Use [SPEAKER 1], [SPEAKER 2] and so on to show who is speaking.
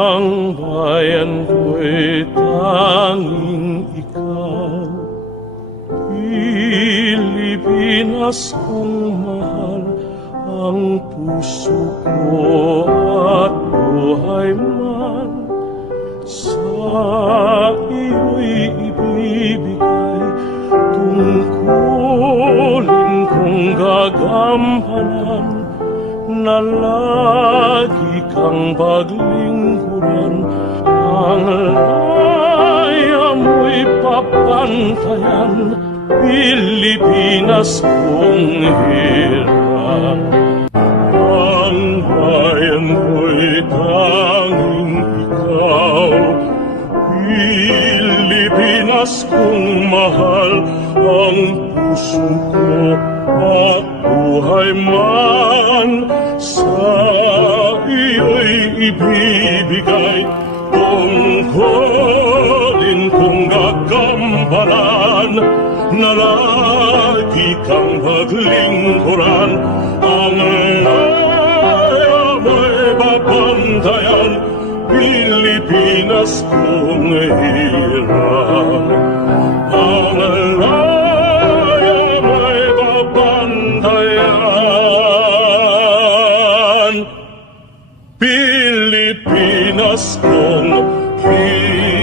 [SPEAKER 1] ang bayan ko'y tanging ikaw. Pilipinas kong mahal, ang puso ko at buhay man. Sa iyo'y ibibigay tungkol na lagi kang paglingkuran ang laya mo'y papantayan Pilipinas kong hirap ang bayan mo'y tanging ikaw Pilipinas kong mahal ang puso ko at buhay man. Sa iyo'y ibibigay tungkulin kong gagampanan na lagi kang paglingkuran ang laya mo'y papantayan Pilipinas kong hirap Pilipinas kong Pilipinas